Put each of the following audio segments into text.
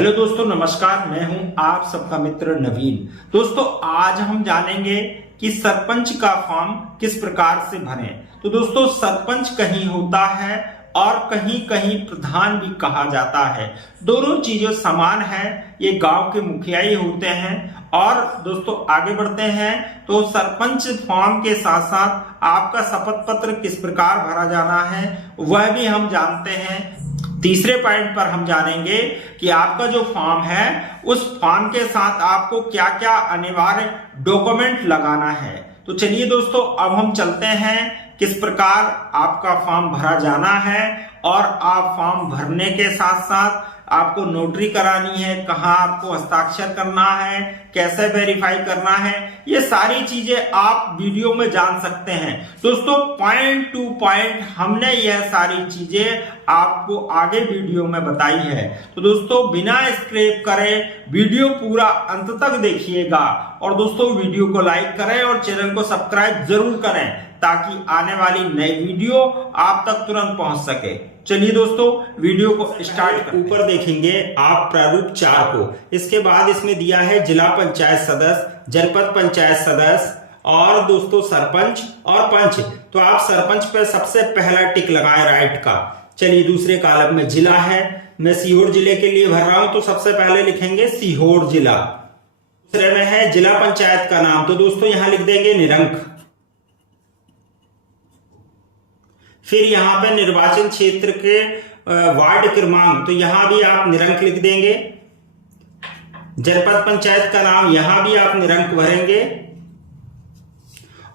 Hello दोस्तों, नमस्कार। मैं हूं आप सबका मित्र नवीन। दोस्तों, आज हम जानेंगे कि सरपंच का फॉर्म किस प्रकार से भरें। तो दोस्तों, सरपंच कहीं होता है और कहीं कहीं प्रधान भी कहा जाता है। दोनों चीजें समान है, ये गांव के मुखिया ही होते हैं। और दोस्तों, आगे बढ़ते हैं तो सरपंच फॉर्म के साथ साथ आपका शपथ पत्र किस प्रकार भरा जाना है वह भी हम जानते हैं। तीसरे पॉइंट पर हम जानेंगे कि आपका जो फॉर्म है उस फॉर्म के साथ आपको क्या क्या अनिवार्य डॉक्यूमेंट लगाना है। तो चलिए दोस्तों, अब हम चलते हैं किस प्रकार आपका फॉर्म भरा जाना है। और आप फॉर्म भरने के साथ साथ आपको नोटरी करानी है, कहाँ आपको हस्ताक्षर करना है, कैसे वेरीफाई करना है, ये सारी चीजें आप वीडियो में जान सकते हैं। दोस्तों, पॉइंट टू पॉइंट हमने यह सारी चीजें आपको आगे वीडियो में बताई है। तो दोस्तों, बिना स्क्रैप करे वीडियो पूरा अंत तक देखिएगा। और दोस्तों, वीडियो को लाइक करें और चैनल को सब्सक्राइब जरूर करें ताकि आने वाली नई वीडियो आप तक तुरंत पहुंच सके। चलिए दोस्तों, वीडियो को स्टार्ट। ऊपर देखेंगे आप प्रारूप 4 को। इसके बाद इसमें दिया है जिला पंचायत सदस्य, जनपद पंचायत सदस्य और दोस्तों सरपंच और पंच। तो आप सरपंच पे सबसे पहला टिक लगाएं राइट का। चलिए, दूसरे कॉलम में जिला है, मैं सीहोर जिले के लिए भर रहा हूं तो सबसे पहले लिखेंगे सीहोर जिला। दूसरे में है जिला पंचायत का नाम, तो दोस्तों यहां लिख देंगे निरंक। फिर यहां पे निर्वाचन क्षेत्र के वार्ड क्रमांक, तो यहां भी आप निरंक लिख देंगे। जनपद पंचायत का नाम, यहां भी आप निरंक भरेंगे।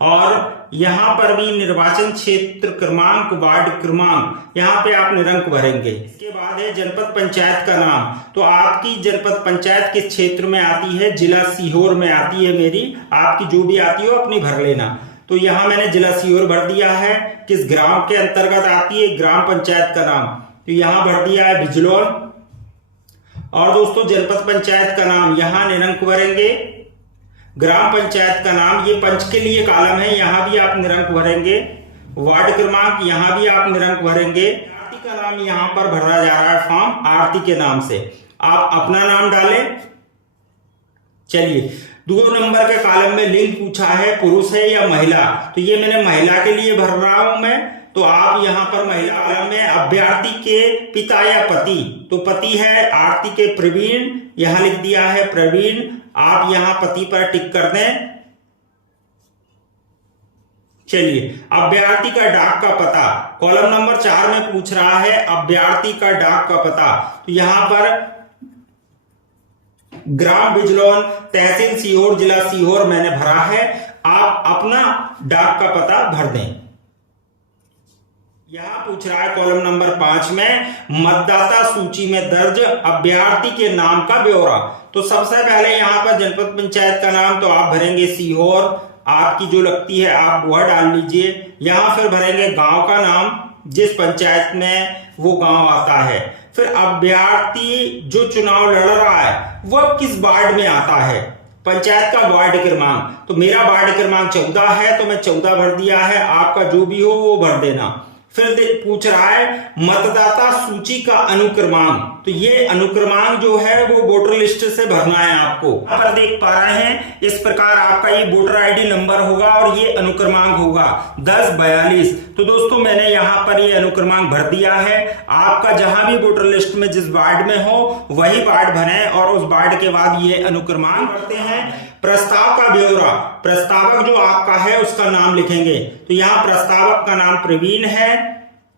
और यहां पर भी निर्वाचन क्षेत्र क्रमांक, वार्ड क्रमांक, यहां पे आप निरंक भरेंगे। इसके बाद है जनपद पंचायत का नाम, तो आपकी जनपद पंचायत किस क्षेत्र में आती है, जिला सीहोर में आती है मेरी, आपकी जो भी आती हो अपनी भर लेना। तो यहां मैंने जिला सीहोर भर दिया है। किस ग्राम के अंतर्गत आती है, ग्राम पंचायत का नाम, तो यहां भर दिया है बिजलौर। और दोस्तों, जनपद पंचायत का नाम यहां निरंक भरेंगे। ग्राम पंचायत का नाम, ये पंच के लिए कॉलम है, यहां भी आप निरंक भरेंगे। वार्ड क्रमांक, यहां भी आप निरंक भरेंगे। आरती का नाम यहां पर भरा जा रहा है फॉर्म आरती के नाम से, आप अपना नाम डालें। चलिए, 2 नंबर के कॉलम में लिंग पूछा है, पुरुष है या महिला, तो ये मैंने महिला के लिए भर रहा हूं मैं। तो आप यहां पर महिला कॉलम में अभ्यर्थी के पिता या पति, तो पति है आरती के प्रवीण, यहां लिख दिया है प्रवीण। आप यहां पति पर टिक कर दें। चलिए, अभ्यर्थी का डाक का पता, कॉलम नंबर 4 में पूछ रहा है अभ्यर्थी का डाक का पता, तो यहां पर ग्राम बिजलौन, तहसील सीहोर, जिला सीहोर मैंने भरा है। आप अपना डाक का पता भर दें। यहां पूछ रहा है कॉलम नंबर 5 में मतदाता सूची में दर्ज अभ्यर्थी के नाम का ब्यौरा, तो सबसे पहले यहां पर जनपद पंचायत का नाम तो आप भरेंगे सीहोर, आपकी जो लगती है आप वह डाल लीजिए। यहां फिर भरेंगे गांव का नाम, जिस पंचायत में वो गांव आता है। फिर अभ्यर्थी जो चुनाव लड़ रहा है वह किस वार्ड में आता है, पंचायत का वार्ड क्रमांक, तो मेरा वार्ड क्रमांक 14 है तो मैं 14 भर दिया है। आपका जो भी हो वो भर देना। फिर पूछ रहा है मतदाता सूची का अनुक्रमांक, तो ये अनुक्रमांक जो है वो वोटर लिस्ट से भरना है आपको। यहाँ पर देख पा रहे हैं इस प्रकार आपका ये वोटर आईडी नंबर होगा और ये अनुक्रमांक होगा 1042। तो दोस्तों, मैंने यहाँ पर ये अनुक्रमांक भर दिया है। आपका जहां भी वोटर लिस्ट में जिस वार्ड में हो वही वार्ड भरें और उस वार्ड के बाद ये अनुक्रमांक भरते हैं। प्रस्ताव का ब्यौरा, प्रस्तावक जो आपका है उसका नाम लिखेंगे, तो यहाँ प्रस्तावक का नाम प्रवीण है।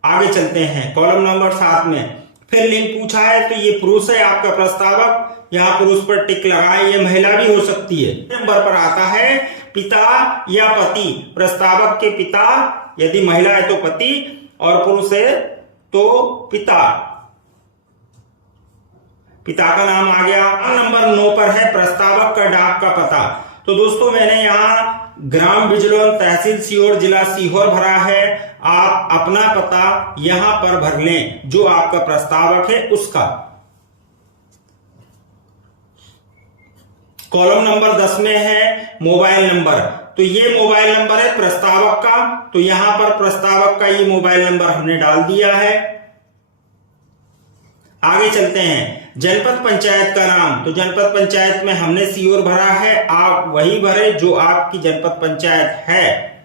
आगे चलते हैं कॉलम नंबर 7 में। फिर लिंग पूछा है, तो ये पुरुष है आपका प्रस्तावक, यहाँ पुरुष पर टिक लगाए, ये महिला भी हो सकती है। नंबर पर आता है पिता या पति, प्रस्तावक के पिता, यदि महिला है तो पति और पुरुष है तो पिता, पिता का नाम आ गया। नंबर 9 पर है प्रस्तावक का डाक का पता, तो दोस्तों मैंने यहाँ ग्राम बिजलौन, तहसील सीहोर, जिला सीहोर भरा है। आप अपना पता यहां पर भर लें जो आपका प्रस्तावक है उसका। कॉलम नंबर 10 में है मोबाइल नंबर, तो ये मोबाइल नंबर है प्रस्तावक का, तो यहां पर प्रस्तावक का ये मोबाइल नंबर हमने डाल दिया है। आगे चलते हैं, जनपद पंचायत का नाम, तो जनपद पंचायत में हमने सीहोर भरा है, आप वही भरे जो आपकी जनपद पंचायत है।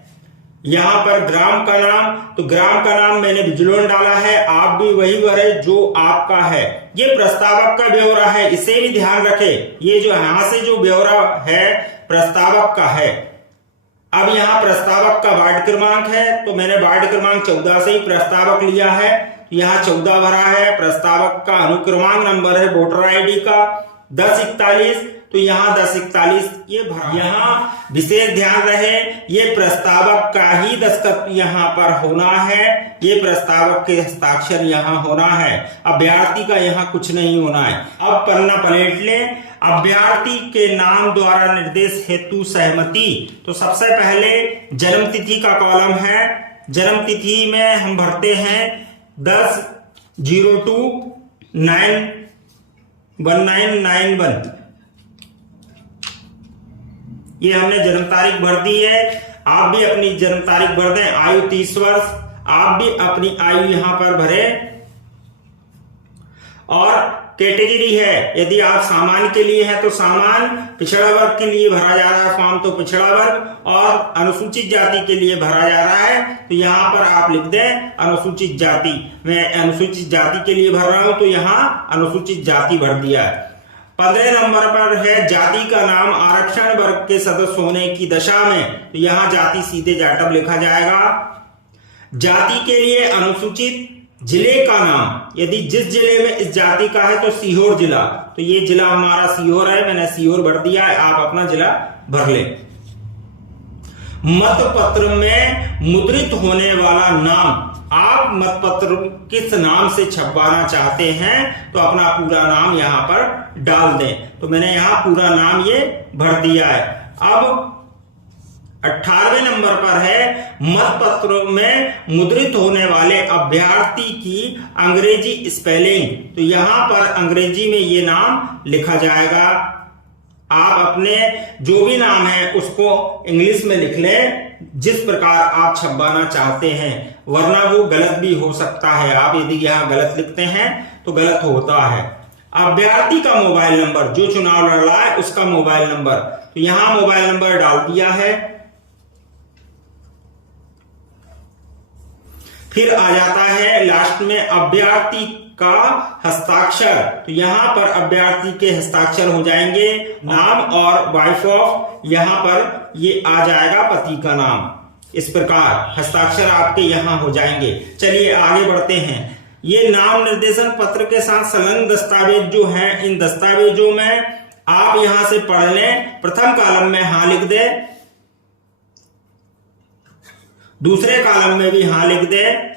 यहाँ पर ग्राम का नाम, तो ग्राम का नाम मैंने बिजलोन डाला है, आप भी वही भरे जो आपका है। ये प्रस्तावक का ब्यौरा है, इसे भी ध्यान रखें, ये जो यहाँ से जो ब्यौरा है प्रस्तावक का है। अब यहाँ प्रस्तावक का वार्ड क्रमांक है, तो मैंने वार्ड क्रमांक 14 से ही प्रस्तावक लिया है, तो यहाँ 14 भरा है। प्रस्तावक का अनुक्रमांक नंबर है वोटर आईडी का 1041, तो यहाँ 1041 ये भरा। यहाँ विशेष ध्यान रहे, ये प्रस्तावक का ही दस्तखत यहाँ पर होना है, ये प्रस्तावक के हस्ताक्षर यहाँ होना है, अभ्यर्थी का यहाँ कुछ नहीं होना है। अब पन्ना पलट लें, अभ्यर्थी के नाम द्वारा निर्देश हेतु सहमति, तो सबसे पहले जन्म तिथि का कॉलम है। जन्म तिथि में हम भरते हैं 10/02/1991, ये हमने जन्म तारीख भर दी है। आप भी अपनी जन्म तारीख भर दें। आयु 30 वर्ष, आप भी अपनी आयु यहां पर भरें। और कैटेगरी है, यदि आप सामान्य के लिए है तो सामान्य, पिछड़ा वर्ग के लिए भरा जा रहा है फॉर्म तो पिछड़ा वर्ग, और अनुसूचित जाति के लिए भरा जा रहा है तो यहां पर आप लिख दें अनुसूचित जाति। मैं अनुसूचित जाति के लिए भर रहा हूं तो यहां अनुसूचित जाति भर दिया है। 15 नंबर पर है जाति का नाम आरक्षण वर्ग के सदस्य होने की दशा में, तो यहां जाति सीधे जाटव लिखा जाएगा। जाति के लिए अनुसूचित जिले का नाम, यदि जिस जिले में इस जाति का है तो सीहोर जिला, तो ये जिला हमारा सीहोर है, मैंने सीहोर भर दिया है, आप अपना जिला भर लें। मतपत्र में मुद्रित होने वाला नाम, आप मतपत्र किस नाम से छपवाना चाहते हैं तो अपना पूरा नाम यहां पर डाल दें, तो मैंने यहां पूरा नाम ये भर दिया है। अब 18वें नंबर पर है मतपत्र में मुद्रित होने वाले अभ्यर्थी की अंग्रेजी स्पेलिंग, तो यहां पर अंग्रेजी में ये नाम लिखा जाएगा। आप अपने जो भी नाम है उसको इंग्लिश में लिख लें जिस प्रकार आप छपवाना चाहते हैं, वरना वो गलत भी हो सकता है। आप यदि यहां गलत लिखते हैं तो गलत होता है। अभ्यर्थी का मोबाइल नंबर, जो चुनाव लड़ रहा है उसका मोबाइल नंबर, तो यहां मोबाइल नंबर डाल दिया है। फिर आ जाता है लास्ट में अभ्यर्थी का हस्ताक्षर, तो यहां पर अभ्यर्थी के हस्ताक्षर हो जाएंगे, नाम और वाइफ ऑफ, यहां पर ये आ जाएगा पति का नाम। इस प्रकार हस्ताक्षर आपके यहां हो जाएंगे। चलिए आगे बढ़ते हैं। ये नाम निर्देशन पत्र के साथ संलग्न दस्तावेज जो हैं, इन दस्तावेजों में आप यहां से पढ़ लें। प्रथम कॉलम में हां लिख दे, दूसरे कॉलम में भी हां लिख दे,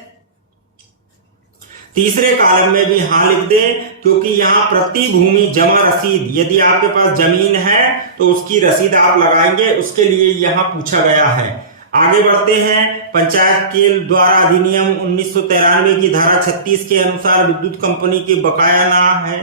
तीसरे कॉलम में भी हां लिख दे, क्योंकि यहां प्रतिभूमि जमा रसीद, यदि आपके पास जमीन है तो उसकी रसीद आप लगाएंगे, उसके लिए यहां पूछा गया है। आगे बढ़ते हैं। पंचायत के द्वारा अधिनियम 1993 की धारा 36 के अनुसार विद्युत कंपनी की बकाया ना है,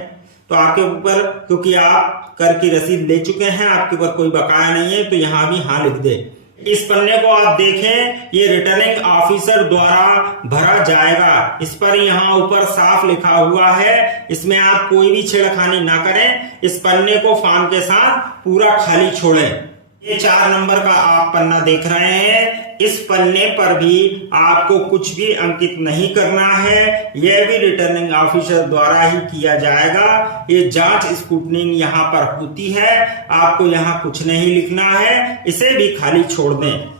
तो आपके ऊपर, क्योंकि आप कर की रसीद ले चुके हैं, आपके ऊपर कोई बकाया नहीं है, तो यहां भी हां लिख दे। इस पन्ने को आप देखें, ये रिटर्निंग ऑफिसर द्वारा भरा जाएगा। इस पर यहाँ ऊपर साफ लिखा हुआ है, इसमें आप कोई भी छेड़खानी ना करें। इस पन्ने को फॉर्म के साथ पूरा खाली छोड़ें। ये 4 नंबर का आप पन्ना देख रहे हैं, इस पन्ने पर भी आपको कुछ भी अंकित नहीं करना है, यह भी रिटर्निंग ऑफिसर द्वारा ही किया जाएगा। ये जांच स्क्रूटनिंग यहाँ पर होती है, आपको यहाँ कुछ नहीं लिखना है, इसे भी खाली छोड़ दें।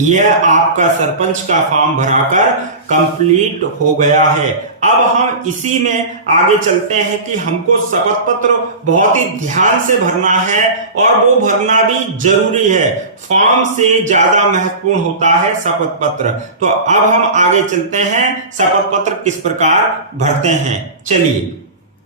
यह आपका सरपंच का फॉर्म भराकर कंप्लीट हो गया है। अब हम इसी में आगे चलते हैं कि हमको शपथ पत्र बहुत ही ध्यान से भरना है, और वो भरना भी जरूरी है। फॉर्म से ज्यादा महत्वपूर्ण होता है शपथ पत्र। तो अब हम आगे चलते हैं, शपथ पत्र किस प्रकार भरते हैं। चलिए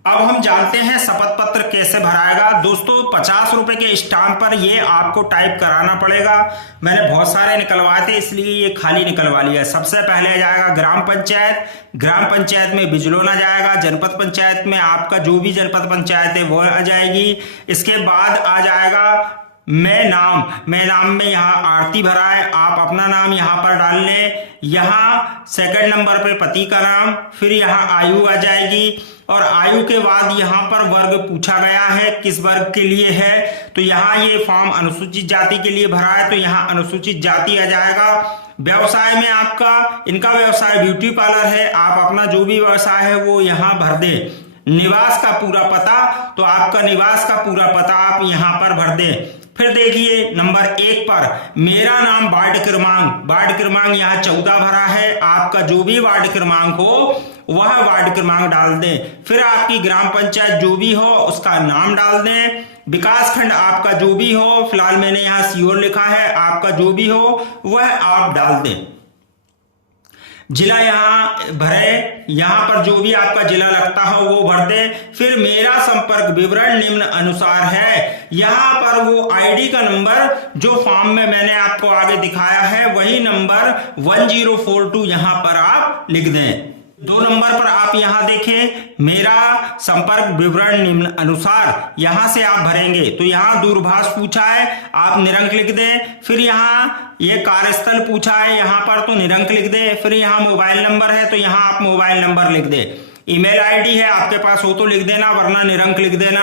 अब हम जानते हैं शपथ पत्र कैसे भराएगा। दोस्तों 50 रुपए के स्टाम्प पर ये आपको टाइप कराना पड़ेगा। मैंने बहुत सारे निकलवाए थे, इसलिए ये खाली निकलवा लिया। सबसे पहले आ जाएगा ग्राम पंचायत, ग्राम पंचायत में बिजलोन आ जाएगा, जनपद पंचायत में आपका जो भी जनपद पंचायत है वो आ जाएगी। इसके बाद आ जाएगा मैं नाम में यहाँ आरती भरा है, आप अपना नाम यहाँ पर डाल लें। यहाँ सेकंड नंबर पे पति का नाम, फिर यहाँ आयु आ जाएगी और आयु के बाद यहाँ पर वर्ग पूछा गया है, किस वर्ग के लिए है। तो यहाँ ये फॉर्म अनुसूचित जाति के लिए भरा है, तो यहाँ अनुसूचित जाति आ जाएगा। व्यवसाय में आपका, इनका व्यवसाय ब्यूटी पार्लर है, आप अपना जो भी व्यवसाय है वो यहाँ भर दें। निवास का पूरा पता, तो आपका निवास का पूरा पता आप यहाँ पर भर दें। फिर देखिए नंबर 1 पर मेरा नाम वार्ड क्रमांक यहाँ 14 भरा है, आपका जो भी वार्ड क्रमांक हो वह वार्ड क्रमांक डाल दें। फिर आपकी ग्राम पंचायत जो भी हो उसका नाम डाल दें। विकास खंड आपका जो भी हो, फिलहाल मैंने यहाँ सीओर लिखा है, आपका जो भी हो वह आप डाल दें। जिला यहाँ भरे, यहाँ पर जो भी आपका जिला लगता हो वो भर दे। फिर मेरा संपर्क विवरण निम्न अनुसार है, यहाँ पर वो आईडी का नंबर जो फॉर्म में मैंने आपको आगे दिखाया है वही नंबर 1042 यहाँ पर आप लिख दें। 2 नंबर पर आप यहाँ देखें मेरा संपर्क विवरण निम्न अनुसार, यहाँ से आप भरेंगे। तो यहाँ दूरभाष पूछा है, आप निरंक लिख दें। फिर यहाँ ये कार्यस्थल पूछा है, यहाँ पर तो निरंक लिख दें। फिर यहाँ मोबाइल नंबर है, तो यहाँ आप मोबाइल नंबर लिख दें। ईमेल आईडी है, आपके पास हो तो लिख देना, वरना निरंक लिख देना।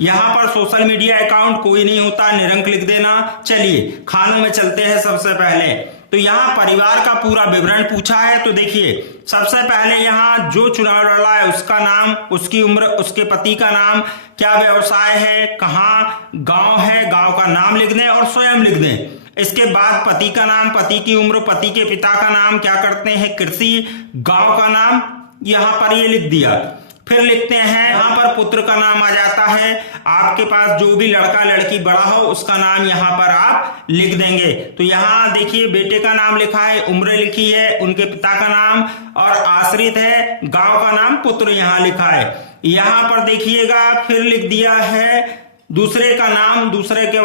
यहाँ पर सोशल मीडिया अकाउंट कोई नहीं होता, निरंक लिख देना। चलिए खानों में चलते हैं। सबसे पहले तो यहाँ परिवार का पूरा विवरण पूछा है, तो देखिए सबसे पहले यहाँ जो चुनाव लड़ा है उसका नाम, उसकी उम्र, उसके पति का नाम, क्या व्यवसाय है, कहाँ गांव है, गांव का नाम लिख दें और स्वयं लिख दें। इसके बाद पति का नाम, पति की उम्र, पति के पिता का नाम, क्या करते हैं कृषि, गांव का नाम यहाँ पर ये लिख दिया। फिर लिखते हैं यहाँ पर पुत्र का नाम आ जाता है, आपके पास जो भी लड़का लड़की बड़ा हो उसका नाम यहाँ पर आप लिख देंगे। तो यहाँ देखिए बेटे का नाम लिखा है, उम्र लिखी है, उनके पिता का नाम और आश्रित है, गांव का नाम, पुत्र यहाँ लिखा है। यहाँ पर देखिएगा फिर लिख दिया है दूसरे का नाम, दूसरे के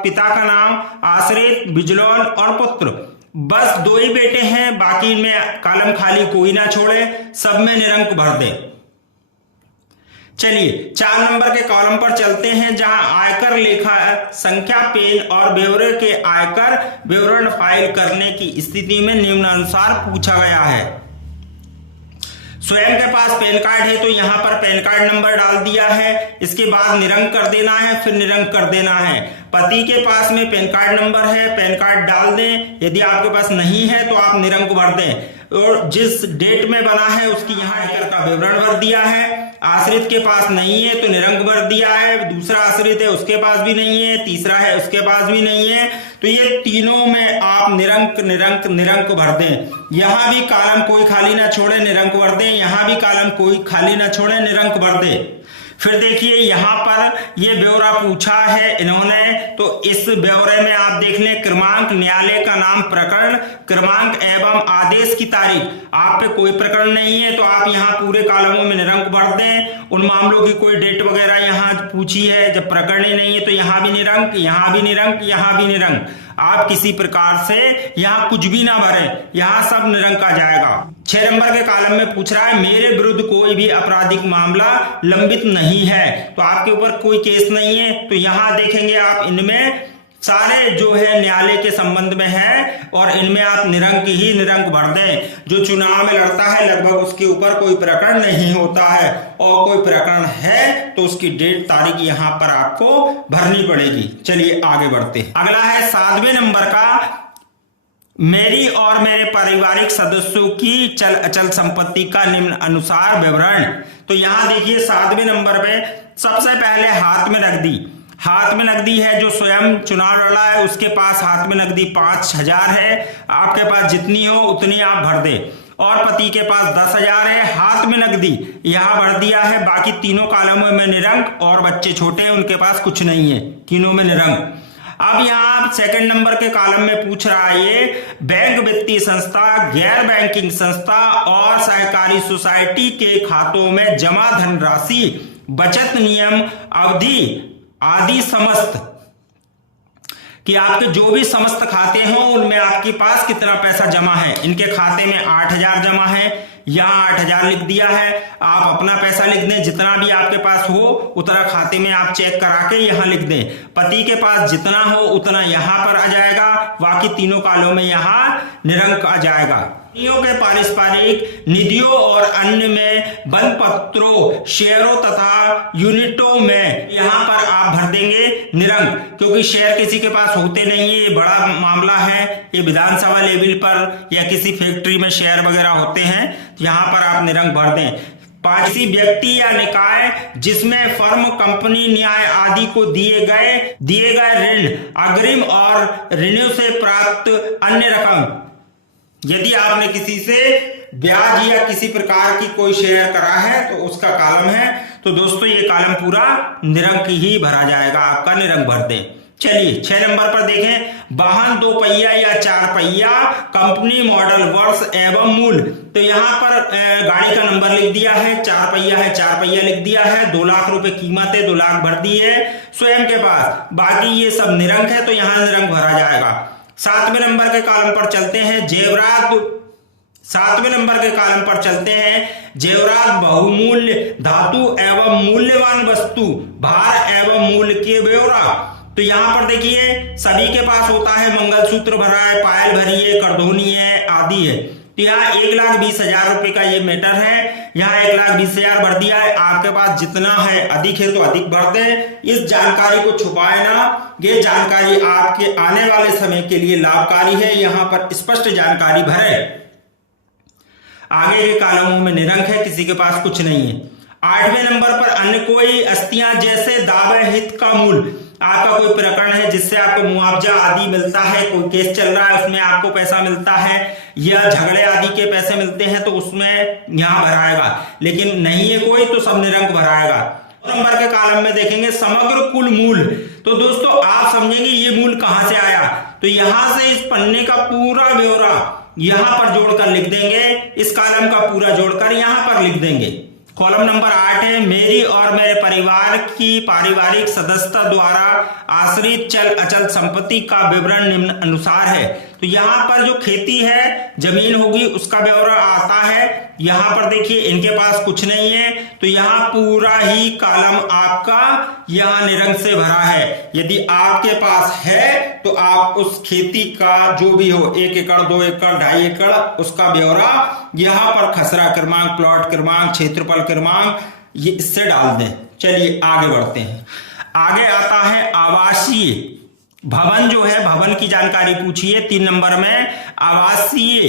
पिता का नाम, आश्रित, बिजलौन और पुत्र। बस 2 ही बेटे हैं, बाकी में कॉलम खाली कोई ना छोड़े, सब में निरंक भर दें। चलिए 4 नंबर के कॉलम पर चलते हैं, जहां आयकर लेखा संख्या पेन और ब्यौरे के आयकर विवरण फाइल करने की स्थिति में निम्नानुसार पूछा गया है। स्वयं के पास पैन कार्ड है, तो यहाँ पर पैन कार्ड नंबर डाल दिया है। इसके बाद निरंक कर देना है, फिर निरंक कर देना है। पति के पास में पैन कार्ड नंबर है, पैन कार्ड डाल दें। यदि आपके पास नहीं है तो आप निरंक भर दें और जिस डेट में बना है उसकी यहाँ आयकर का विवरण भर दिया है। आश्रित के पास नहीं है तो निरंक भर दिया है। दूसरा आश्रित है उसके पास भी नहीं है, तीसरा है उसके पास भी नहीं है, तो ये तीनों में आप निरंक निरंक निरंक भर दें। यहाँ भी कॉलम कोई खाली ना छोड़े, निरंक भर दें। यहाँ भी कॉलम कोई खाली ना छोड़े, निरंक भर दें। फिर देखिए यहाँ पर ये ब्यौरा पूछा है इन्होंने, तो इस ब्यौरे में आप देख लें क्रमांक, न्यायालय का नाम, प्रकरण क्रमांक एवं आदेश की तारीख। आप पे कोई प्रकरण नहीं है तो आप यहाँ पूरे कॉलमों में निरंक भर दें। उन मामलों की कोई डेट वगैरह यहाँ पूछी है, जब प्रकरण ही नहीं है तो यहाँ भी निरंक, यहाँ भी निरंक, यहाँ भी निरंक। आप किसी प्रकार से यहाँ कुछ भी ना भरें, यहाँ सब निरंक आ जाएगा। 6 नंबर के कॉलम में पूछ रहा है मेरे विरुद्ध कोई भी आपराधिक मामला लंबित नहीं है, तो आपके ऊपर कोई केस नहीं है। तो यहाँ देखेंगे आप इनमें सारे जो है न्यायालय के संबंध में है और इनमें आप निरंक ही निरंक भर दें। जो चुनाव में लड़ता है लगभग उसके ऊपर कोई प्रकरण नहीं होता है, और कोई प्रकरण है तो उसकी डेट तारीख यहाँ पर आपको भरनी पड़ेगी। चलिए आगे बढ़ते हैं। अगला है 7वें नंबर का मेरी और मेरे पारिवारिक सदस्यों की चल अचल संपत्ति का निम्न अनुसार विवरण। तो यहाँ देखिए 7वें नंबर पे सबसे पहले हाथ में नकदी, हाथ में नकदी है। जो स्वयं चुनाव लड़ा है उसके पास हाथ में नकदी 5000 है, आपके पास जितनी हो उतनी आप भर दे। और पति के पास 10,000 है, हाथ में नकदी यहाँ भर दिया है। बाकी तीनों कॉलमों में निरंक, और बच्चे छोटे हैं उनके पास कुछ नहीं है, तीनों में निरंक। अब यहाँ 2 नंबर के कॉलम में पूछ रहा है ये बैंक, वित्तीय संस्था, गैर बैंकिंग संस्था और सहकारी सोसाइटी के खातों में जमा धनराशि, बचत नियम, अवधि आदि समस्त, कि आपके जो भी समस्त खाते हों उनमें आपके पास कितना पैसा जमा है। इनके खाते में 8,000 जमा है, यहाँ 8,000 लिख दिया है। आप अपना पैसा लिख दें, जितना भी आपके पास हो उतना खाते में आप चेक करा के यहाँ लिख दें। पति के पास जितना हो उतना यहाँ पर आ जाएगा, बाकी तीनों कालों में यहाँ निरंक आ जाएगा। के पारस्परिक निधियों और अन्य में बंद पत्रों, शेयरों तथा यूनिटों में यहाँ पर आप भर देंगे निरंक, क्योंकि शेयर किसी के पास होते नहीं है। ये बड़ा मामला है, ये विधानसभा लेवल पर या किसी फैक्ट्री में शेयर वगैरह होते हैं, तो यहाँ पर आप निरंक भर दें। किसी व्यक्ति या निकाय जिसमें फर्म, कंपनी, न्याय आदि को दिए गए ऋण, अग्रिम और ऋणों से प्राप्त अन्य रकम, यदि आपने किसी से ब्याज या किसी प्रकार की कोई शेयर करा है तो उसका कॉलम है। तो दोस्तों ये कॉलम पूरा निरंक ही भरा जाएगा, आपका निरंक भर दें। चलिए 6 नंबर पर देखें, वाहन 2 पहिया या 4 पहिया, कंपनी, मॉडल, वर्ष एवं मूल्य। तो यहाँ पर गाड़ी का नंबर लिख दिया है, 4 पहिया है, 4 पहिया लिख दिया है, 2 लाख रुपए कीमत है, 2 लाख भर दी है स्वयं के पास, बाकी ये सब निरंक है तो यहाँ निरंक भरा जाएगा। 7वें नंबर के कॉलम पर चलते हैं, जेवरात। 7वें नंबर के कॉलम पर चलते हैं, जेवरात, बहुमूल्य धातु एवं मूल्यवान वस्तु, भार एवं मूल्य के ब्यौरा। तो यहाँ पर देखिए सभी के पास होता है, मंगलसूत्र भरा है, पायल भरी है, करधोनी है, आदि है। तो यहाँ 1,20,000 रुपए का ये मैटर है, यहाँ 1,20,000 भर दिया है। आपके पास जितना है, अधिक है तो अधिक भर दें, इस जानकारी को छुपाए ना, ये जानकारी आपके आने वाले समय के लिए लाभकारी है, यहाँ पर स्पष्ट जानकारी भरे। आगे के कॉलमों में निरंक है, किसी के पास कुछ नहीं है। 8वें नंबर पर अन्य कोई अस्तियां, जैसे दावे, हित का मूल्य, आपका कोई प्रकरण है जिससे आपको मुआवजा आदि मिलता है, कोई केस चल रहा है उसमें आपको पैसा मिलता है, या झगड़े आदि के पैसे मिलते हैं तो उसमें यहां भराएगा, लेकिन नहीं है कोई तो सब निरंक भराएगा। नंबर के कॉलम में देखेंगे समग्र कुल मूल्य। तो दोस्तों आप समझेंगे ये मूल्य कहां से आया, तो यहां से इस पन्ने का पूरा ब्यौरा यहां पर जोड़कर लिख देंगे, इस कॉलम का पूरा जोड़कर यहां पर लिख देंगे। कॉलम नंबर 8 है, मेरी और मेरे परिवार की पारिवारिक सदस्यता द्वारा आश्रित चल अचल संपत्ति का विवरण निम्न अनुसार है। तो यहाँ पर जो खेती है, जमीन होगी, उसका ब्यौरा आता है। यहाँ पर देखिए इनके पास कुछ नहीं है, तो यहाँ पूरा ही कॉलम आपका यहाँ निरंक से भरा है। यदि आपके पास है तो आप उस खेती का जो भी हो, 1 एकड़, 2 एकड़, 2.5 एकड़, उसका ब्यौरा यहाँ पर खसरा क्रमांक, प्लॉट क्रमांक, क्षेत्रफल क्रमांक, ये इससे डाल दें। चलिए आगे बढ़ते हैं। आगे आता है आवासीय भवन, जो है भवन की जानकारी पूछिए 3 नंबर में। आवासीय,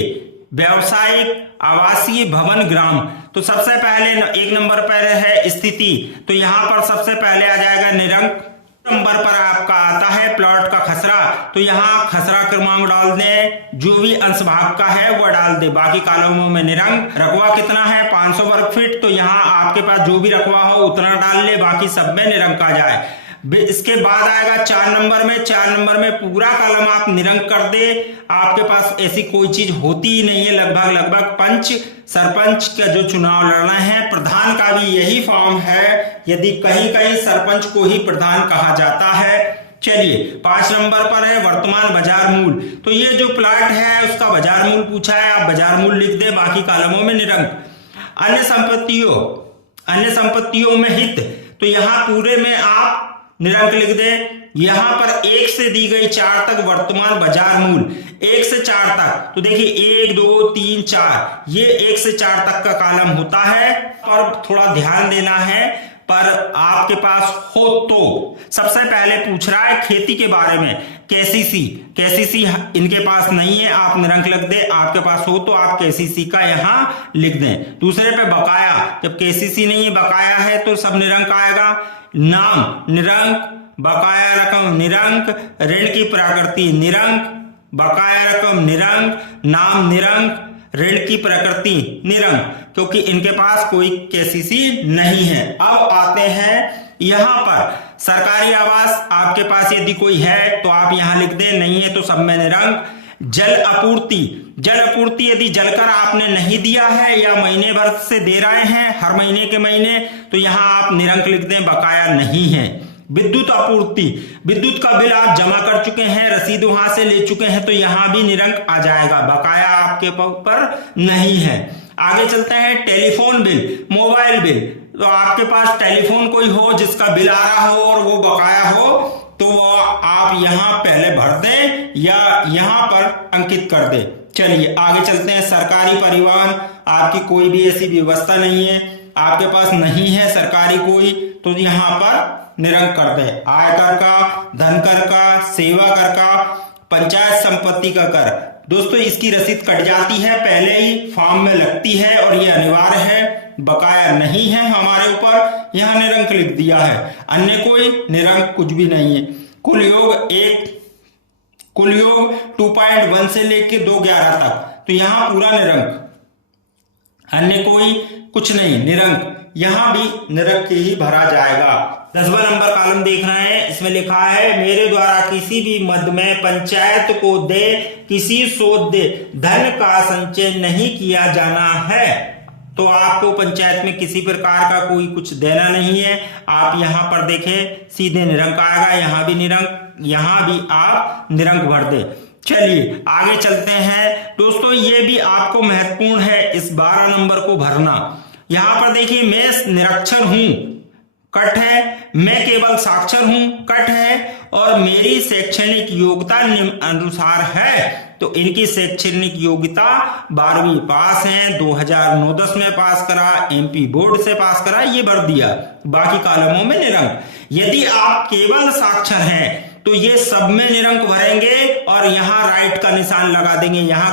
व्यावसायिक, आवासीय भवन, ग्राम। तो सबसे पहले 1 नंबर पर है स्थिति, तो यहां पर सबसे पहले आ जाएगा निरंक। नंबर पर आपका आता है प्लॉट का खसरा, तो यहाँ खसरा क्रमांक डाल दें, जो भी अंश भाग का है वो डाल दे, बाकी कॉलमों में निरंक। रकबा कितना है 500 वर्ग फीट, तो यहाँ आपके पास जो भी रकबा हो उतना डाल ले, बाकी सब में निरंक आ जाए। इसके बाद आएगा 4 नंबर में। 4 नंबर में पूरा कॉलम आप निरंक कर दे, आपके पास ऐसी कोई चीज होती ही नहीं है। लगभग पंच, सरपंच का जो चुनाव लड़ना है, प्रधान का भी यही फॉर्म है, यदि कहीं कहीं सरपंच को ही प्रधान कहा जाता है। चलिए 5 नंबर पर है वर्तमान बाजार मूल्य, तो ये जो प्लाट है उसका बाजार मूल्य पूछा है, आप बाजार मूल्य लिख दे, बाकी कॉलमों में निरंक। अन्य संपत्तियों में हित, तो यहाँ पूरे में आप निरंक लिख दें। यहां पर 1 से दी गई 4 तक वर्तमान बाजार मूल्य, 1 से 4 तक, तो देखिए 1, 2, 3, 4, ये 1 से 4 तक का कॉलम होता है, पर थोड़ा ध्यान देना है, पर आपके पास हो तो। सबसे पहले पूछ रहा है खेती के बारे में, केसीसी इनके पास नहीं है, आप निरंक लिख दे, आपके पास हो तो आप केसीसी का यहां लिख दें। दूसरे पे बकाया, जब केसीसी नहीं है बकाया है तो सब निरंक आएगा। नाम निरंक, बकाया रकम निरंक, ऋण की प्रकृति निरंक, बकाया रकम निरंक, नाम निरंक, ऋण की प्रकृति निरंक, क्योंकि इनके पास कोई केसीसी नहीं है। अब आते हैं यहां पर सरकारी आवास, आपके पास यदि कोई है तो आप यहां लिख दें, नहीं है तो सब में निरंक। जल आपूर्ति यदि जलकर आपने नहीं दिया है या महीने भर से दे रहे हैं, हर महीने के महीने, तो यहां आप निरंक लिख दें, बकाया नहीं है। विद्युत आपूर्ति, विद्युत का बिल आप जमा कर चुके हैं, रसीद वहां से ले चुके हैं, तो यहां भी निरंक आ जाएगा, बकाया आपके ऊपर नहीं है। आगे चलते हैं, टेलीफोन बिल, मोबाइल बिल। तो आपके पास टेलीफोन कोई हो जिसका बिल आ रहा हो और वो बकाया हो, तो वो आप यहां पहले भर दें या यहां पर अंकित कर दें। चलिए आगे चलते हैं, सरकारी परिवहन, आपकी कोई भी ऐसी व्यवस्था नहीं है, आपके पास नहीं है सरकारी कोई, तो यहां पर निरंक कर दें। आयकर का, धनकर का, सेवा कर का, पंचायत संपत्ति का कर। दोस्तों इसकी रसीद कट जाती है, पहले ही फॉर्म में लगती है और ये अनिवार्य है, बकाया नहीं है हमारे ऊपर, यहां निरंक लिख दिया है। अन्य कोई निरंक कुछ भी नहीं है। कुल योग 2.1 से लेके 2.11 तक, तो यहां पूरा निरंक, अन्य कोई कुछ नहीं, निरंक, यहां भी निरंक ही भरा जाएगा। 10वां नंबर कॉलम देख रहे हैं, इसमें लिखा है मेरे द्वारा किसी भी मद में पंचायत को दे किसी शोध धन का संचय नहीं किया जाना है। तो आपको पंचायत में किसी प्रकार का कोई कुछ देना नहीं है। आप यहां पर देखें सीधे निरंक आएगा, यहां भी निरंक, यहां भी आप निरंक भर दे। चलिए आगे चलते हैं दोस्तों, ये भी आपको महत्वपूर्ण है इस 12 नंबर को भरना। यहां पर देखिए, मैं निरक्षर हूं, कट है, मैं केवल साक्षर हूं, कट है, और मेरी शैक्षणिक योग्यता निम्न अनुसार है। तो इनकी शैक्षणिक योग्यता 12वीं पास है, 2009-10 में पास करा, एमपी बोर्ड से पास करा, ये भर दिया। बाकी कॉलमों में निरंक। यदि आप केवल साक्षर हैं तो ये सब में निरंक भरेंगे और यहां राइट का निशान लगा देंगे, यहां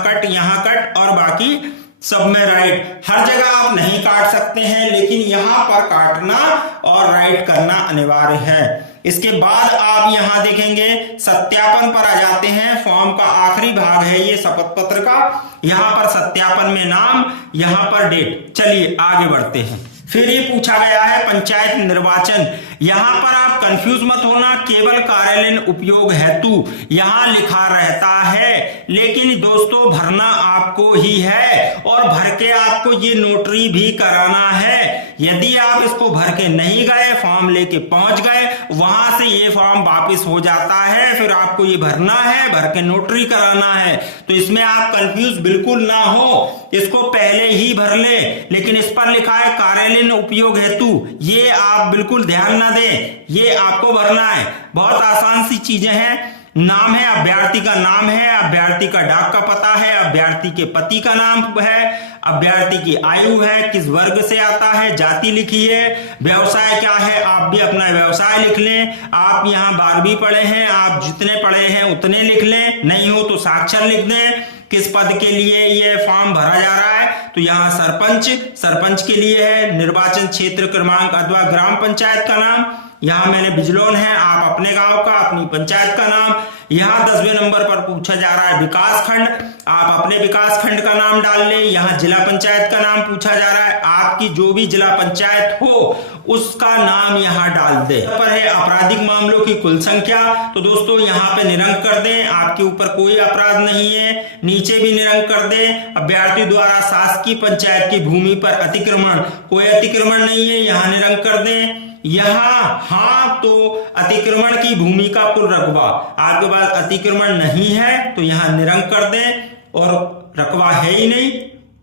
कट और बाकी सब में राइट। हर जगह आप नहीं काट सकते हैं, लेकिन यहां पर काटना और राइट करना अनिवार्य है। इसके बाद आप यहां देखेंगे सत्यापन पर आ जाते हैं। फॉर्म का आखिरी भाग है ये शपथ पत्र का। यहां पर सत्यापन में नाम, यहां पर डेट। चलिए आगे बढ़ते हैं। फिर ये पूछा गया है पंचायत निर्वाचन। यहां पर आप कंफ्यूज मत होना, केवल कार्यालयीन उपयोग हेतु यहां लिखा रहता है, लेकिन दोस्तों भरना आपको ही है और भर के आपको ये नोटरी भी कराना है। यदि आप इसको भर के नहीं गए, फॉर्म लेके पहुंच गए, वहां से ये फॉर्म वापस हो जाता है, फिर आपको ये भरना है, भर के नोटरी कराना है। तो इसमें आप कंफ्यूज बिल्कुल ना हो, इसको पहले ही भर ले। लेकिन इस पर लिखा है कार्यालयीन उपयोग हेतु, ये आप बिल्कुल ध्यान ना दें, ये आपको भरना है। बहुत आसान सी चीजें हैं। नाम है, अभ्यर्थी का नाम है, अभ्यर्थी का डाक का पता है, अभ्यर्थी के पति का नाम है, अभ्यर्थी की आयु है, किस वर्ग से आता है, जाति लिखी है, व्यवसाय क्या है, आप भी अपना व्यवसाय लिख लें। आप यहाँ 12वीं पढ़े हैं, आप जितने पढ़े हैं उतने लिख लें, नहीं हो तो साक्षर लिख दें। किस पद के लिए ये फॉर्म भरा जा रहा है, तो यहाँ सरपंच के लिए है। निर्वाचन क्षेत्र क्रमांक अथवा ग्राम पंचायत का नाम, यहाँ मैंने बिजलौन है, आप अपने गांव का, अपनी पंचायत का नाम। यहाँ 10वें नंबर पर पूछा जा रहा है विकास खंड, आप अपने विकास खंड का नाम डाल लें। यहाँ जिला पंचायत का नाम पूछा जा रहा है, आपकी जो भी जिला पंचायत हो उसका नाम यहाँ डाल दे। पर है आपराधिक मामलों की कुल संख्या, तो दोस्तों यहाँ पे निरंक कर दें, आपके ऊपर कोई अपराध नहीं है। नीचे भी निरंक कर दें। अभ्यर्थी द्वारा शासकीय पंचायत की भूमि पर अतिक्रमण, कोई अतिक्रमण नहीं है, यहाँ निरंक कर दें। यहाँ हाँ तो अतिक्रमण की भूमि का कुल रकबा, आपके पास अतिक्रमण नहीं है तो यहाँ निरंक कर दें, और रकबा है ही नहीं,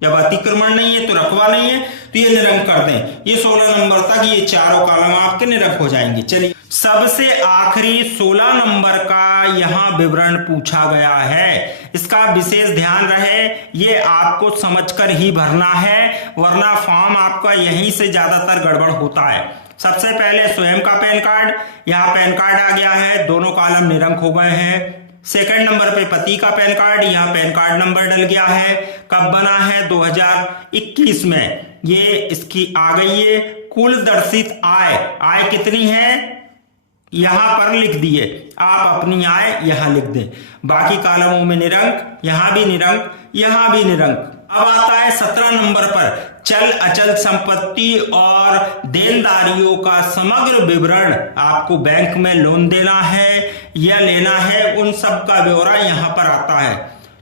जब अतिक्रमण नहीं है तो रकबा नहीं है, तो ये निरंक कर दें। ये 16 नंबर तक ये चारों कॉलम आपके निरंक हो जाएंगे। चलिए सबसे आखिरी 16 नंबर का यहाँ विवरण पूछा गया है, इसका विशेष ध्यान रहे, ये आपको समझकर ही भरना है, वरना फॉर्म आपका यहीं से ज्यादातर गड़बड़ होता है। सबसे पहले स्वयं का पैन कार्ड, यहाँ पैन कार्ड आ गया है, दोनों कॉलम निरंक हो गए हैं। सेकंड नंबर पे पति का पैन कार्ड, यहाँ पैन कार्ड नंबर डल गया है, कब बना है 2021 में, ये इसकी आ गई है। कुल दर्शित आय कितनी है यहां पर लिख दिए, आप अपनी आय यहां लिख दें। बाकी कॉलमों में निरंक, यहां भी निरंक, यहां भी निरंक। अब आता है 17 नंबर पर चल अचल संपत्ति और देनदारियों का समग्र विवरण। आपको बैंक में लोन देना है या लेना है, उन सब का ब्यौरा यहां पर आता है।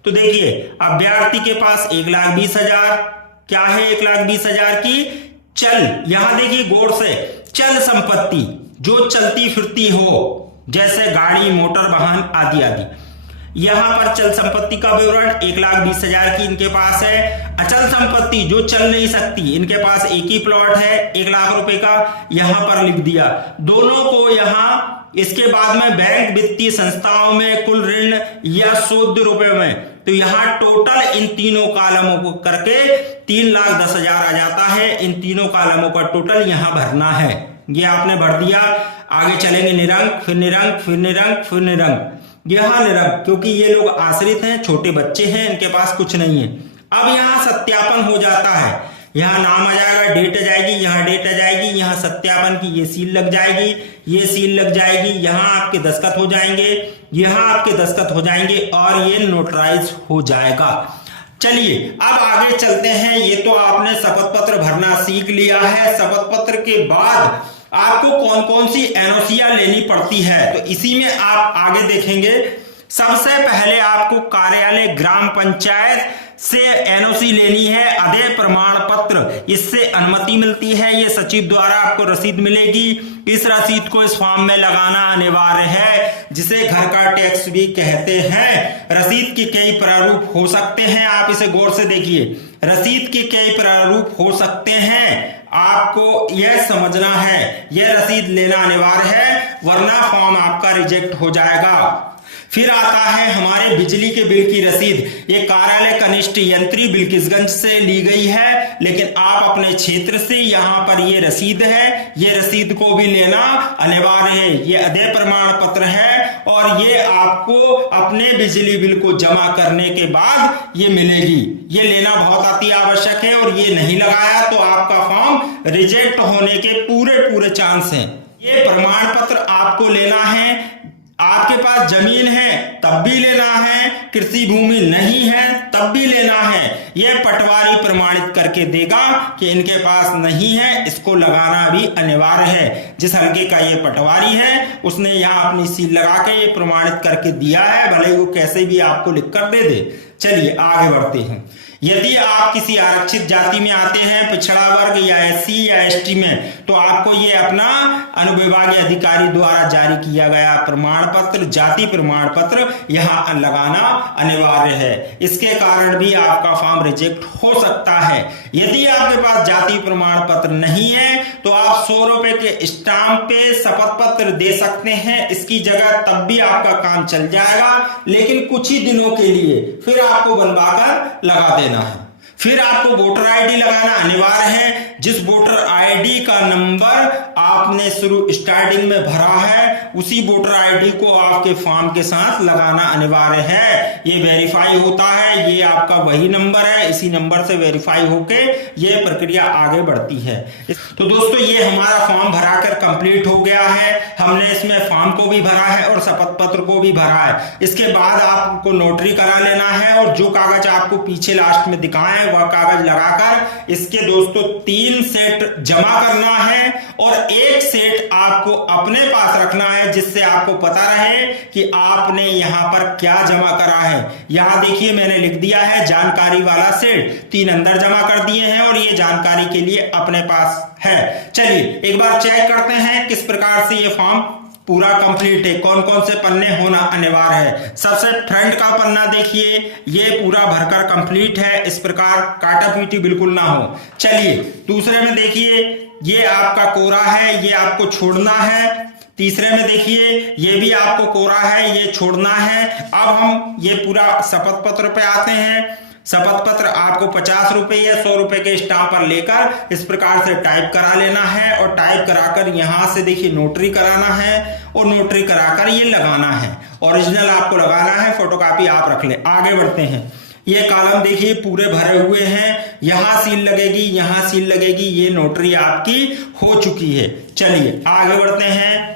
तो देखिए अभ्यर्थी के पास 1,20,000, क्या है 1,20,000 की चल, यहां देखिए गौर से, चल संपत्ति जो चलती फिरती हो, जैसे गाड़ी, मोटर वाहन आदि आदि। यहाँ पर चल संपत्ति का विवरण 1,20,000 की इनके पास है। अचल संपत्ति जो चल नहीं सकती, इनके पास एक ही प्लॉट है 1,00,000 रुपए का, यहां पर लिख दिया। दोनों को यहां इसके बाद में बैंक वित्तीय संस्थाओं में कुल ऋण या शोध रुपए में, तो यहां टोटल इन तीनों कालमों को करके 3,10,000 आ जाता है। इन तीनों कालमों का टोटल यहां भरना है। ये आपने भर दिया। आगे चलेंगे निरंक, फिर निरंक, फिर निरंक, फिर निरंक। यहां निरंक क्योंकि ये लोग आश्रित हैं, छोटे बच्चे हैं, इनके पास कुछ नहीं है। अब यहां सत्यापन हो जाता है। यहाँ नाम आ जाएगा, डेट आ जाएगी, यहाँ डेट आ जाएगी, यहाँ सत्यापन की ये सील लग जाएगी, ये सील लग जाएगी, यहाँ आपके दस्तखत हो जाएंगे, यहाँ आपके दस्तखत हो जाएंगे और ये नोटराइज हो जाएगा। चलिए अब आगे चलते हैं। ये तो आपने शपथ पत्र भरना सीख लिया है। शपथ पत्र के बाद आपको कौन कौन सी एनओसियां लेनी पड़ती है, तो इसी में आप आगे देखेंगे। सबसे पहले आपको कार्यालय ग्राम पंचायत से एनओसी लेनी है, अदेय प्रमाण पत्र, इससे अनुमति मिलती है। ये सचिव द्वारा आपको रसीद मिलेगी। इस रसीद को इस फॉर्म में लगाना अनिवार्य है, जिसे घर का टैक्स भी कहते हैं। रसीद के कई प्रारूप हो सकते हैं, आप इसे गौर से देखिए। रसीद के कई प्रारूप हो सकते हैं, आपको यह समझना है। यह रसीद लेना अनिवार्य है, वरना फॉर्म आपका रिजेक्ट हो जाएगा। फिर आता है हमारे बिजली के बिल की रसीद। ये कार्यालय कनिष्ठ यंत्री बिल्किसगंज से ली गई है, लेकिन आप अपने क्षेत्र से यहाँ पर ये रसीद है, ये रसीद को भी लेना अनिवार्य है। ये अदेय प्रमाण पत्र है और ये आपको अपने बिजली बिल को जमा करने के बाद ये मिलेगी। ये लेना बहुत अति आवश्यक है और ये नहीं लगाया तो आपका फॉर्म रिजेक्ट होने के पूरे चांस हैं। ये प्रमाण पत्र आपको लेना है। आपके पास जमीन है तब भी लेना है, कृषि भूमि नहीं है तब भी लेना है। यह पटवारी प्रमाणित करके देगा कि इनके पास नहीं है, इसको लगाना भी अनिवार्य है। जिस हल्के का ये पटवारी है उसने यहाँ अपनी सील लगा के ये प्रमाणित करके दिया है, भले वो कैसे भी आपको लिख कर दे दे। चलिए आगे बढ़ते हैं। यदि आप किसी आरक्षित जाति में आते हैं, पिछड़ा वर्ग या एससी या एसटी में, तो आपको ये अपना अनुविभागीय अधिकारी द्वारा जारी किया गया प्रमाण पत्र, जाति प्रमाण पत्र यहाँ लगाना अनिवार्य है। इसके कारण भी आपका फॉर्म रिजेक्ट हो सकता है। यदि आपके पास जाति प्रमाण पत्र नहीं है तो आप 100 रुपए के स्टाम्प पे शपथ पत्र दे सकते हैं। इसकी जगह तब भी आपका काम चल जाएगा, लेकिन कुछ ही दिनों के लिए, फिर आपको बनवाकर लगा देना है। फिर आपको वोटर आईडी लगाना अनिवार्य है। जिस वोटर आईडी का नंबर आपने स्टार्टिंग में भरा है, उसी वोटर आईडी को आपके फॉर्म के साथ लगाना अनिवार्य है। ये वेरीफाई होता है, ये आपका वही नंबर है, इसी नंबर से वेरीफाई होके ये प्रक्रिया आगे बढ़ती है। तो दोस्तों ये हमारा फॉर्म भराकर कंप्लीट हो गया है। हमने इसमें फॉर्म को भी भरा है और शपथ पत्र को भी भरा है। इसके बाद आपको नोटरी करा लेना है और जो कागज आपको पीछे लास्ट में दिखाए वह कागज लगाकर इसके दोस्तों 3 सेट जमा करना है और 1 सेट आपको अपने पास रखना है, जिससे आपको पता रहे कि आपने यहाँ पर क्या जमा करा है। यहाँ देखिए मैंने लिख दिया है जानकारी वाला सेट, 3 अंदर जमा कर दिए हैं और ये जानकारी के लिए अपने पास है। चलिए एक बार चेक करते हैं किस प्रकार से ये फॉर्म पूरा कंप्लीट है, कौन कौन से पन्ने होना अनिवार्य है। सबसे फ्रंट का पन्ना देखिए, ये पूरा भरकर कंप्लीट है, इस प्रकार काटा पीटी बिल्कुल ना हो। चलिए दूसरे में देखिए, ये आपका कोरा है, ये आपको छोड़ना है। तीसरे में देखिए, ये भी आपको कोरा है, ये छोड़ना है। अब हम ये पूरा शपथ पत्र पे आते हैं। शपथ पत्र आपको 50 रुपए या 100 रुपए के स्टाम्प पर लेकर इस प्रकार से टाइप करा लेना है और टाइप कराकर यहां से देखिए नोटरी कराना है और नोटरी कराकर ये लगाना है। ओरिजिनल आपको लगाना है, फोटोकॉपी आप रख ले। आगे बढ़ते हैं। ये कॉलम देखिए पूरे भरे हुए हैं, यहां सील लगेगी, यहां सील लगेगी, ये नोटरी आपकी हो चुकी है। चलिए आगे बढ़ते हैं।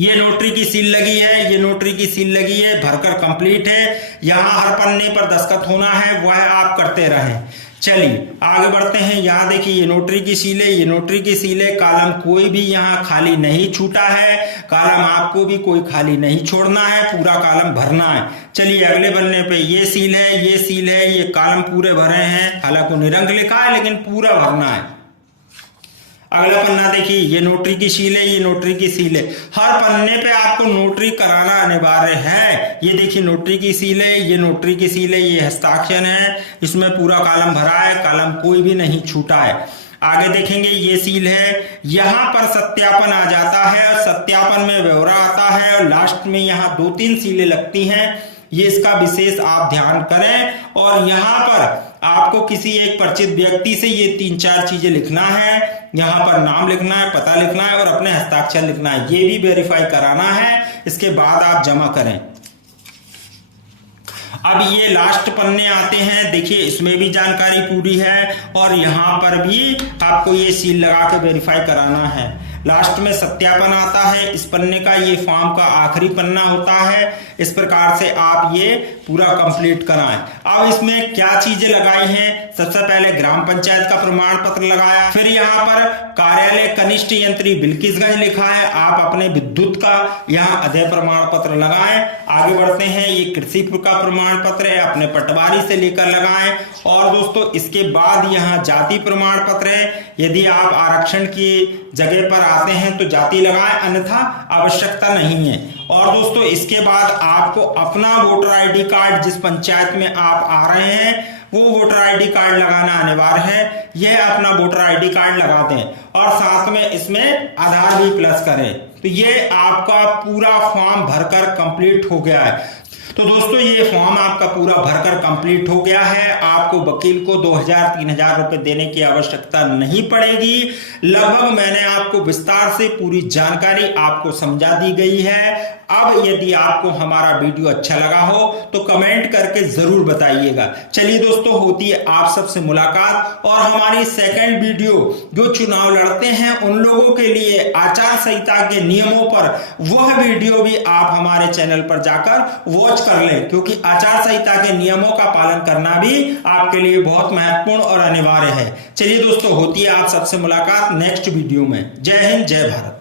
ये नोटरी की सील लगी है, ये नोटरी की सील लगी है, भरकर कंप्लीट है। यहां हर पन्ने पर दस्तखत होना है, वह आप करते रहें। चलिए आगे बढ़ते हैं। यहाँ देखिए ये नोटरी की सील है, ये नोटरी की सील है। कॉलम कोई भी यहाँ खाली नहीं छूटा है, कॉलम आपको भी कोई खाली नहीं छोड़ना है, पूरा कॉलम भरना है। चलिए अगले पन्ने पे ये सील है, ये सील है, ये कॉलम पूरे भरे हैं, हालांकि निरंक लिखा है लेकिन पूरा भरना है। अगला पन्ना देखिए, ये नोटरी की सील है, ये नोटरी की सील है। हर पन्ने पे आपको नोटरी कराना अनिवार्य है। ये देखिए नोटरी की सील है, ये नोटरी की सील है, ये हस्ताक्षर है, इसमें पूरा कॉलम भरा है, कॉलम कोई भी नहीं छूटा है। आगे देखेंगे ये सील है, यहाँ पर सत्यापन आ जाता है और सत्यापन में ब्यौरा आता है और लास्ट में यहाँ 2-3 सीलें लगती हैं। ये इसका विशेष आप ध्यान करें और यहाँ पर आपको किसी एक परिचित व्यक्ति से ये 3-4 चीजें लिखना है। यहाँ पर नाम लिखना है, पता लिखना है और अपने हस्ताक्षर लिखना है। ये भी वेरीफाई कराना है, इसके बाद आप जमा करें। अब ये लास्ट पन्ने आते हैं, देखिए इसमें भी जानकारी पूरी है और यहाँ पर भी आपको ये सील लगा के वेरीफाई कराना है। लास्ट में सत्यापन आता है। इस पन्ने का ये फॉर्म का आखिरी पन्ना होता है। इस प्रकार से आप ये पूरा कंप्लीट कराएं। अब इसमें क्या चीजें लगाई हैं, सबसे पहले ग्राम पंचायत का प्रमाण पत्र लगाया, फिर यहाँ पर कार्यालय कनिष्ठ यंत्री बिल्किसगंज लिखा है, आप अपने विद्युत का यहाँ अध्यय प्रमाण पत्र लगाएं। आगे बढ़ते हैं, ये कृषि का प्रमाण पत्र है, अपने पटवारी से लेकर लगाएं। और दोस्तों इसके बाद यहाँ जाति प्रमाण पत्र है, यदि आप आरक्षण की जगह पर आते हैं तो जाति लगाएं, अन्यथा आवश्यकता नहीं है। और दोस्तों इसके बाद आपको अपना वोटर आईडी कार्ड, जिस पंचायत में आप आ रहे हैं वो वोटर आईडी कार्ड लगाना अनिवार्य है। यह अपना वोटर आईडी कार्ड लगा दें और साथ में इसमें आधार भी प्लस करें। तो ये आपका पूरा फॉर्म भरकर कंप्लीट हो गया है। तो दोस्तों ये फॉर्म आपका पूरा भरकर कंप्लीट हो गया है। आपको वकील को 2000-3000 रुपए देने की आवश्यकता नहीं पड़ेगी। लगभग मैंने आपको विस्तार से पूरी जानकारी आपको समझा दी गई है। अब यदि आपको हमारा वीडियो अच्छा लगा हो तो कमेंट करके जरूर बताइएगा। चलिए दोस्तों, होती है आप सबसे मुलाकात। और हमारी सेकंड वीडियो जो चुनाव लड़ते हैं उन लोगों के लिए आचार संहिता के नियमों पर, वह वीडियो भी आप हमारे चैनल पर जाकर वॉच कर लें, क्योंकि आचार संहिता के नियमों का पालन करना भी आपके लिए बहुत महत्वपूर्ण और अनिवार्य है। चलिए दोस्तों, होती है आप सबसे मुलाकात नेक्स्ट वीडियो में। जय हिंद, जय भारत।